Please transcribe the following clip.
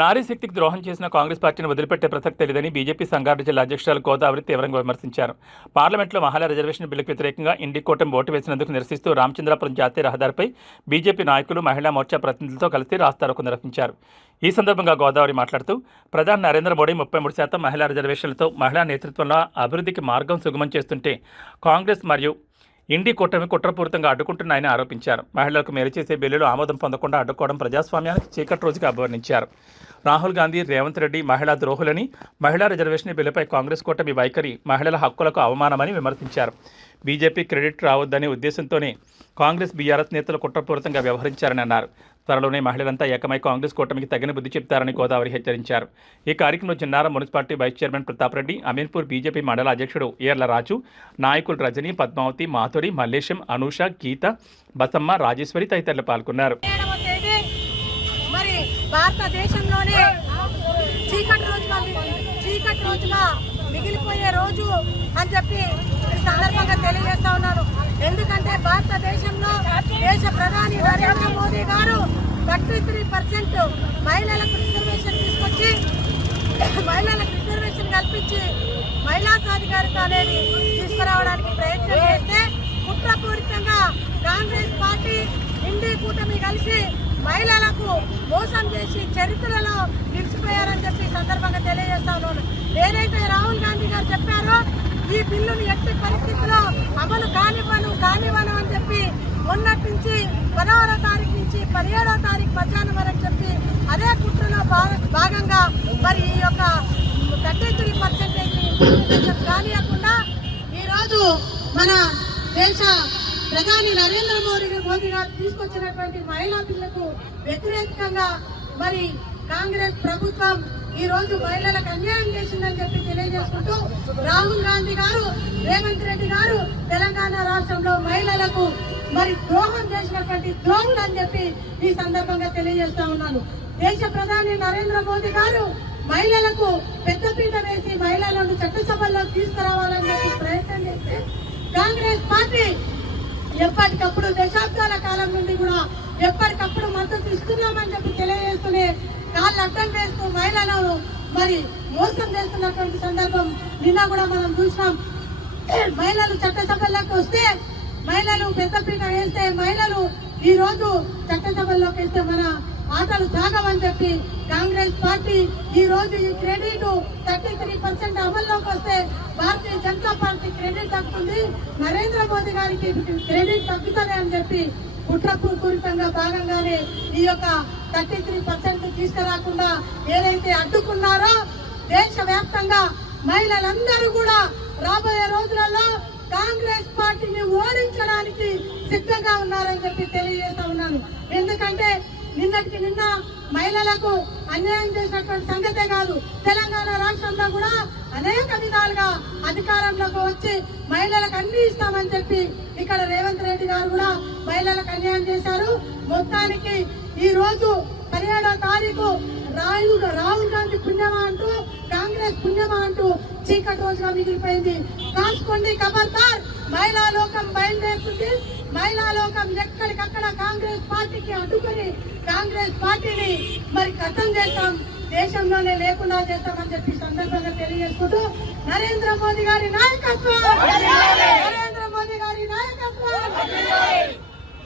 నారీ శక్తికి ద్రోహం చేసిన కాంగ్రెస్ పార్టీని వదిలిపెట్టే ప్రసక్తే లేదని బీజేపీ సంగారెడ్డి జిల్లా అధ్యక్షురాలు గోదావరి తీవ్రంగా విమర్శించారు. పార్లమెంట్లో మహిళా రిజర్వేషన్ బిల్లుకు వ్యతిరేకంగా ఇండి కూటమి ఓటు వేసినందుకు నిరసిస్తూ రామచంద్రాపురం జాతీయ రహదారిపై బీజేపీ నాయకులు మహిళా మోర్చా ప్రతినిధులతో కలిసి రాస్తారోకో నిర్వహించారు. ఈ సందర్భంగా గోదావరి మాట్లాడుతూ ప్రధాని నరేంద్ర మోడీ 33% మహిళా రిజర్వేషన్లతో మహిళా నేతృత్వంలో అభివృద్ధికి మార్గం సుగమం చేస్తుంటే కాంగ్రెస్ మరియు ఇండి కూటమి కుట్రపూరితంగా అడ్డుకుంటున్నాయని ఆరోపించారు. మహిళలకు మేలు చేసే బిల్లులు ఆమోదం పొందకుండా అడ్డుకోవడం ప్రజాస్వామ్యానికి చీకటి రోజుగా అభివర్ణించారు. రాహుల్ గాంధీ, రేవంత్ రెడ్డి మహిళా ద్రోహులని, మహిళా రిజర్వేషన్ బిల్లుపై కాంగ్రెస్ కూటమి వైఖరి మహిళల హక్కులకు అవమానమని విమర్శించారు. బీజేపీ క్రెడిట్ రావద్దనే ఉద్దేశంతోనే కాంగ్రెస్ బీఆర్ఎస్ నేతలు కుట్రపూరితంగా వ్యవహరించారని అన్నారు. త్వరలోనే మహిళలంతా ఏకమై కాంగ్రెస్ కూటమికి తగిన బుద్ధి చెప్తారని గోదావరి హెచ్చరించారు. ఈ కార్యక్రమంలో Chinnaram municipality vice chairman Pratap Reddy, Ameenpur BJP మండల అధ్యక్షుడు ఏర్ల రాజు, నాయకులు రజని, పద్మావతి, మాధురి, మల్లేశం, అనూష, గీత, బసమ్మ, రాజేశ్వరి తదితరులు పాల్గొన్నారు. భారతదేశంలోనే చీకటి రోజుగా మిగిలిపోయే రోజు అని చెప్పి ఈ సందర్భంగా తెలియజేస్తా ఉన్నాను. ఎందుకంటే భారతదేశంలో దేశ ప్రధాని నరేంద్ర మోదీ గారు 33% మహిళలకు రిజర్వేషన్ తీసుకొచ్చి మహిళలకు రిజర్వేషన్ కల్పించి మహిళా సాధికారిత అనేది తీసుకురావడానికి ప్రయత్నం చేస్తే కుట్రపూరితంగా కాంగ్రెస్ పార్టీ, ఇండి కూటమి కలిసి మహిళలకు మోసం చేసి చరిత్రలో నిలిచిపోయారని చెప్పి సందర్భంగా తెలియజేస్తా ఉన్నాను. ఏదైతే రాహుల్ గాంధీ గారు చెప్పారో ఈ బిల్లును ఎట్టి పరిస్థితిలో అమలు కానివ్వను అని చెప్పి మొన్నటి నుంచి 16వ తారీఖు నుంచి 17వ తారీఖు మధ్యాహ్నం వరకు చెప్పి అదే కుట్రలో భాగంగా మరి ఈ యొక్క 33% కానియకుండా ఈరోజు మన దేశ ప్రధాని నరేంద్ర మోదీ గారు తీసుకొచ్చినటువంటి మహిళా బిల్లుకు వ్యతిరేకంగా మరి కాంగ్రెస్ ప్రభుత్వం ఈ రోజు మహిళలకు అన్యాయం చేసిందని చెప్పి తెలియజేసుకుంటూ రాహుల్ గాంధీ గారు, రేవంత్ రెడ్డి గారు తెలంగాణ రాష్ట్రంలో మహిళలకు మరి ద్రోహం చేసినటువంటి ద్రోహుడు అని చెప్పి ఈ సందర్భంగా తెలియజేస్తా ఉన్నాను. దేశ ప్రధాని నరేంద్ర మోదీ గారు మహిళలకు పెద్దపీట వేసి మహిళలను చట్టసభల్లో తీసుకురావాలని చెప్పి ప్రయత్నం చేస్తే కాంగ్రెస్ పార్టీ ఎప్పటికప్పుడు దశాబ్దాల కాలం నుండి కూడా ఎప్పటికప్పుడు మద్దతు ఇస్తున్నామని చెప్పి తెలియజేస్తూనే కాళ్ళు అడ్డం వేస్తూ మహిళలను మరి మోసం చేస్తున్నటువంటి సందర్భం నిన్న కూడా మనం చూసినాం. మహిళలు చట్టసభల్లోకి వస్తే, మహిళలు పెద్దపీట వేస్తే, మహిళలు ఈ రోజు చట్టసభల్లోకి వేస్తే మన ఆటలు సాగవని చెప్పి కాంగ్రెస్ పార్టీ ఈ రోజు ఈ క్రెడిట్ 33% అమల్లోకి వస్తే భారతీయ జనతా పార్టీ క్రెడిట్ తగ్గుతుంది, నరేంద్ర మోదీ గారికి క్రెడిట్ తగ్గుతుంది అని చెప్పి కుట్రపూరితంగా భాగంగానే ఈ యొక్క 33% తీసుకురాకుండా ఏదైతే అడ్డుకున్నారో దేశవ్యాప్తంగా మహిళలందరూ కూడా రాబోయే రోజులలో కాంగ్రెస్ పార్టీని ఓడించడానికి సిద్ధంగా ఉన్నారని చెప్పి తెలియజేస్తా ఉన్నాను. ఎందుకంటే నిన్నటికి నిన్న మహిళలకు అన్యాయం చేసినటువంటి సంగతే కాదు, తెలంగాణ రాష్ట్రంలో కూడా అనేక విధాలుగా అధికారంలోకి వచ్చి మహిళలకు అన్ని ఇస్తామని చెప్పి ఇక్కడ రేవంత్ రెడ్డి గారు కూడా మహిళలకు అన్యాయం చేశారు. మొత్తానికి ఈ రోజు 17వ తారీఖు రాహుల్ గాంధీ పుణ్యమా అంటూ, కాంగ్రెస్ పుణ్యమా అంటూ చీకటి రోజుగా మిగిలిపోయింది. కాసుకోండి, ఖబర్దార్. మహిళా లోకం బయలుదేరుతుంది. మహిళా లోకం ఎక్కడికక్కడ కాంగ్రెస్ పార్టీకి అడ్డుకొని కాంగ్రెస్ పార్టీని మరి ఖతం చేస్తాం, దేశంలోనే లేకుండా చేస్తామని చెప్పి సందర్భంగా తెలియజేసుకుంటూ నరేంద్ర మోదీ గారి నాయకత్వం, నరేంద్ర మోదీ గారి నాయకత్వం.